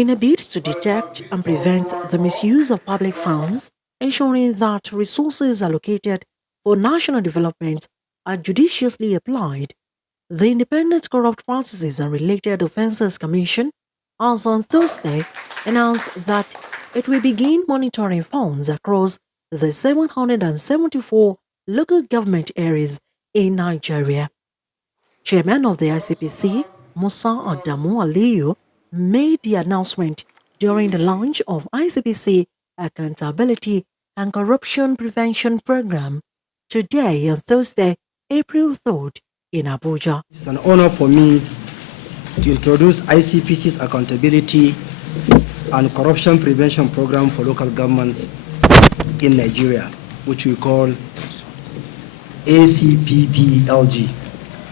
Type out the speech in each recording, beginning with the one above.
in a bid to detect and prevent the misuse of public funds, ensuring that resources allocated for national development are judiciously applied. The Independent Corrupt Practices and Related Offences Commission has on Thursday announced that it will begin monitoring funds across the 774 local government areas in Nigeria. Chairman of the ICPC, Musa Adamu Aliyu, made the announcement during the launch of ICPC Accountability and Corruption Prevention Program today on Thursday, April 3rd in Abuja. It's an honor for me to introduce ICPC's Accountability and Corruption Prevention Program for local governments in Nigeria, which we call ACPPLG,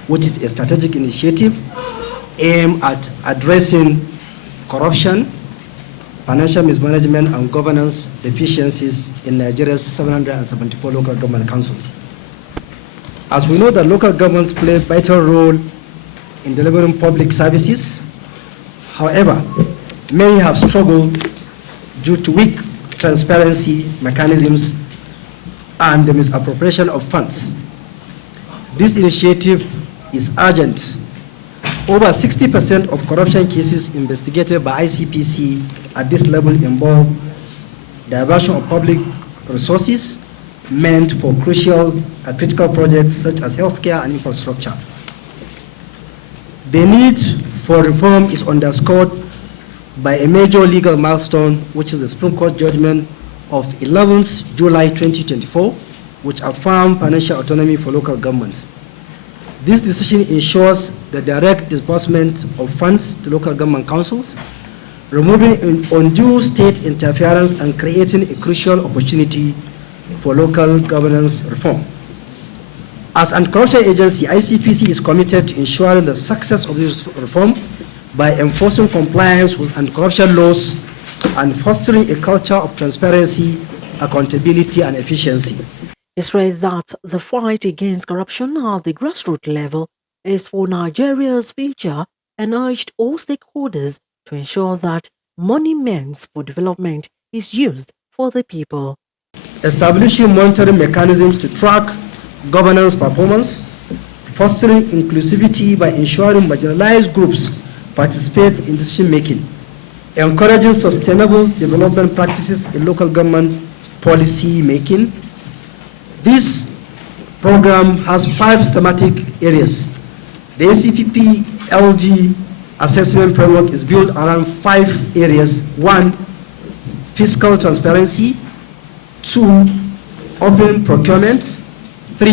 which is a strategic initiative aimed at addressing corruption, financial mismanagement, and governance deficiencies in Nigeria's 774 local government councils. As we know that local governments play a vital role in delivering public services, however, many have struggled due to weak transparency mechanisms and the misappropriation of funds. This initiative is urgent. Over 60% of corruption cases investigated by ICPC at this level involve diversion of public resources meant for critical projects such as healthcare and infrastructure. The need for reform is underscored by a major legal milestone, which is the Supreme Court judgment of 11th July 2024, which affirmed financial autonomy for local governments. This decision ensures the direct disbursement of funds to local government councils, removing undue state interference and creating a crucial opportunity for local governance reform. As an anti-corruption agency, ICPC is committed to ensuring the success of this reform by enforcing compliance with anti-corruption laws and fostering a culture of transparency, accountability, and efficiency. He said that the fight against corruption at the grassroots level is for Nigeria's future and urged all stakeholders to ensure that money meant for development is used for the people. Establishing monitoring mechanisms to track governance performance, fostering inclusivity by ensuring marginalized groups participate in decision-making, encouraging sustainable development practices in local government policy making. This program has 5 thematic areas. The ACPP LG assessment framework is built around 5 areas. 1, fiscal transparency. 2, open procurement. 3,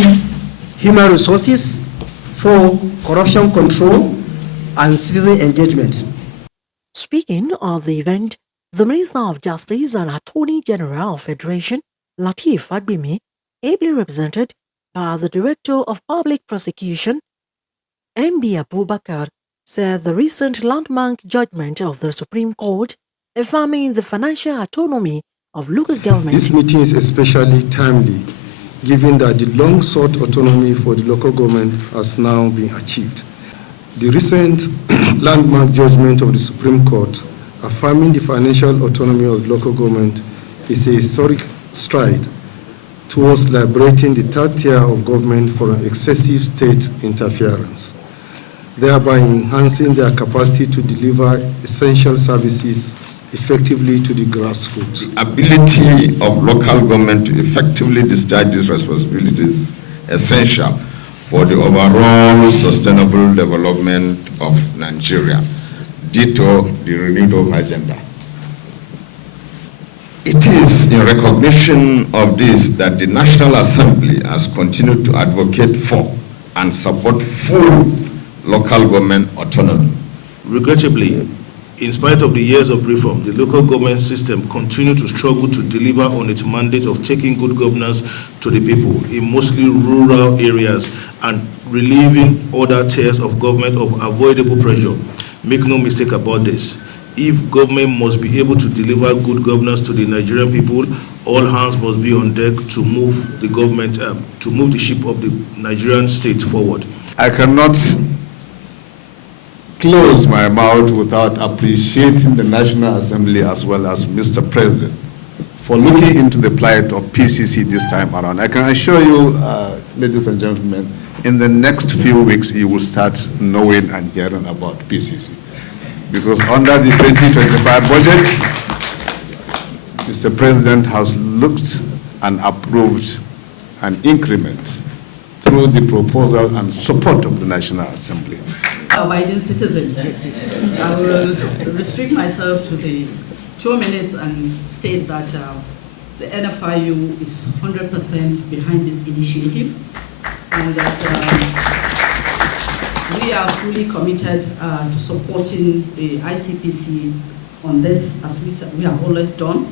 human resources. 4, corruption control and citizen engagement. Speaking of the event, the Minister of Justice and Attorney General of Federation, Lateef Fagbemi, ably represented by the Director of Public Prosecution, MB Abubakar, said the recent landmark judgment of the Supreme Court affirming the financial autonomy of local government. This meeting is especially timely, given that the long-sought autonomy for the local government has now been achieved. The recent landmark judgment of the Supreme Court affirming the financial autonomy of local government is a historic stride towards liberating the third tier of government from excessive state interference, thereby enhancing their capacity to deliver essential services effectively to the grassroots. The ability of local government to effectively discharge these responsibilities is essential for the overall sustainable development of Nigeria, ditto the renewed hope agenda. It is in recognition of this that the National Assembly has continued to advocate for and support full local government autonomy. Regrettably, in spite of the years of reform, the local government system continues to struggle to deliver on its mandate of taking good governance to the people in mostly rural areas and relieving other tiers of government of avoidable pressure. Make no mistake about this. If government must be able to deliver good governance to the Nigerian people, all hands must be on deck to move the government, to move the ship of the Nigerian state forward. I cannot close my mouth without appreciating the National Assembly as well as Mr. President for looking into the plight of PCC this time around. I can assure you, ladies and gentlemen, in the next few weeks, you will start knowing and hearing about PCC. Because under the 2025 budget, Mr. President has looked and approved an increment through the proposal and support of the National Assembly. Abiding citizen, I will restrict myself to the 2 minutes and state that the NFIU is 100% behind this initiative, and that we are fully committed to supporting the ICPC on this, as we have always done.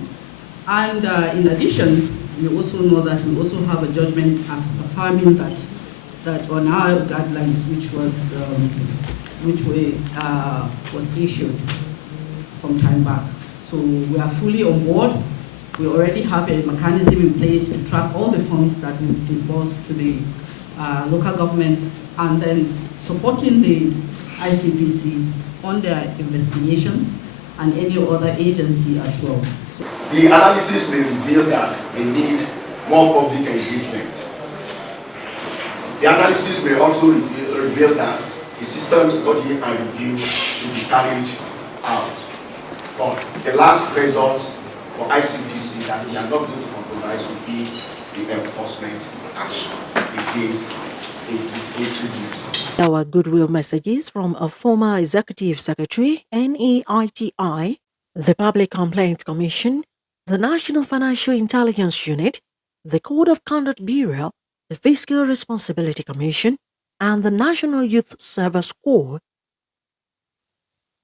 And in addition, we also know that we also have a judgment affirming that on our guidelines, which was issued some time back. So we are fully on board. We already have a mechanism in place to track all the funds that we disburse to the local governments, and then supporting the ICPC on their investigations and any other agency as well. So the analysis may reveal that they need more public engagement. The analysis may also reveal that the system study and review should be carried out. But the last result for ICPC that we are not going to compromise will be the enforcement action against every. Our goodwill messages from a former Executive Secretary, NEITI, the Public Complaints Commission, the National Financial Intelligence Unit, the Code of Conduct Bureau, the Fiscal Responsibility Commission, and the National Youth Service Corps.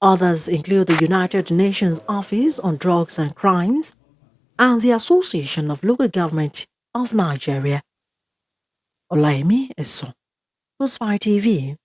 Others include the United Nations Office on Drugs and Crimes and the Association of Local Government of Nigeria. Olaimi Eso, Spy TV.